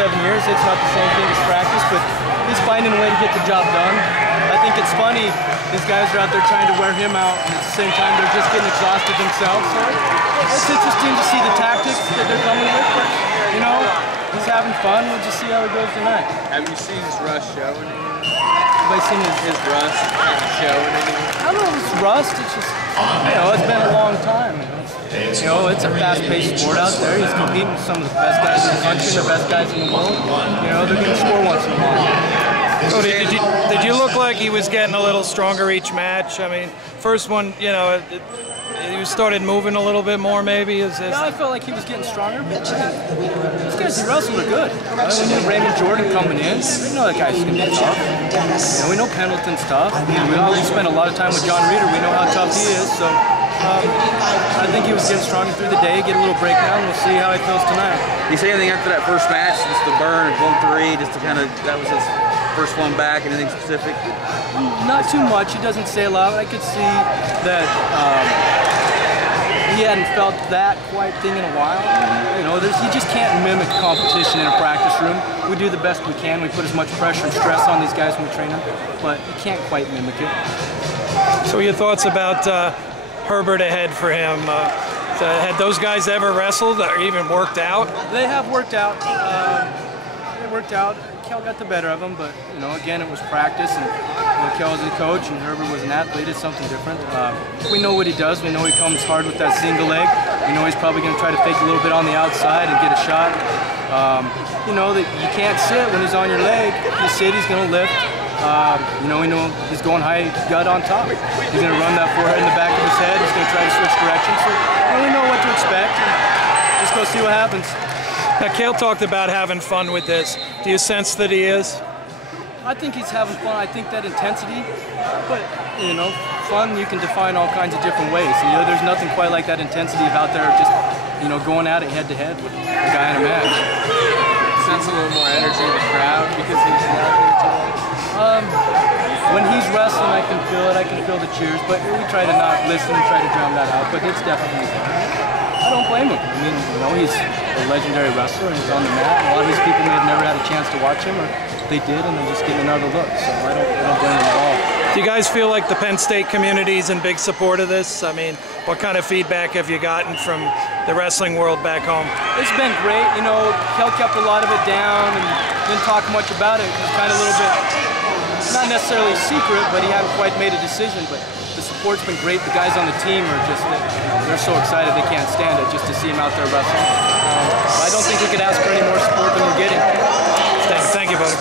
7 years. It's not the same thing as practice, but he's finding a way to get the job done. I think it's funny, these guys are out there trying to wear him out, and at the same time they're just getting exhausted themselves. So it's interesting to see the tactics that they're coming with, but, you know, he's having fun. We'll just see how it goes tonight. Have you seen his rust showing anything? Have I seen his rust showing anything? I don't know if it's rust, it's just, you know, it's been a long time. You know, it's a fast-paced sport out there. He's competing with some of the best guys in the country, the best guys in the world. You know, they're going to score once in a while. Cody, did you look like he was getting a little stronger each match? I mean, first one, you know, you started moving a little bit more, maybe? Yeah, I felt like he was getting stronger, but these guys he wrestled are good. We knew Raymond Jordan coming in. We know that guy's going to be tough. You know, we know Pendleton's tough. We spent a lot of time with John Reeder. We know how tough he is. So I think he was getting stronger through the day. Get a little breakdown. We'll see how he feels tonight. Did you say anything after that first match? Just the burn, 1-3, just to kind of, that was his first one back, anything specific? Not too much. He doesn't say a lot. I could see that he hadn't felt that quiet thing in a while. You know, he just can't mimic competition in a practice room. We do the best we can. We put as much pressure and stress on these guys when we train them, but he can't quite mimic it. So your thoughts about Herbert ahead for him? Had those guys ever wrestled or even worked out? They have worked out. Cael got the better of him, but you know, again, it was practice, and Cael was a coach and Herbert was an athlete. It's something different. We know what he does. We know he comes hard with that single leg. We know he's probably going to try to fake a little bit on the outside and get a shot. You know that you can't sit when he's on your leg. If you sit, he's going to lift. You know, we know he's going high gut on top. He's going to run that forehead in the back of his head. He's going to try to switch directions. So we know what to expect. Just go see what happens. Now, Cael talked about having fun with this. Do you sense that he is? I think he's having fun. I think that intensity, but, you know, fun you can define all kinds of different ways. You know, there's nothing quite like that intensity out there just, you know, going at it head-to-head with a guy in a match. Sense a little more energy in the crowd because he's not here tonight? When he's wrestling, I can feel it. I can feel the cheers, but we try to not listen and try to drown that out, but it's definitely I don't blame him. I mean, you know, he's a legendary wrestler and he's on the mat. A lot of these people may have never had a chance to watch him, or they did and they're just getting another look. So I don't blame him at all. Do you guys feel like the Penn State community is in big support of this? I mean, what kind of feedback have you gotten from the wrestling world back home? It's been great. You know, Cael kept a lot of it down and didn't talk much about it. It was kind of a little bit, not necessarily secret, but he hadn't quite made a decision. But the support's been great. The guys on the team are just, they're so excited they can't stand it just to see him out there wrestling. I don't think we could ask for any more support than we're getting. Thank you, buddy.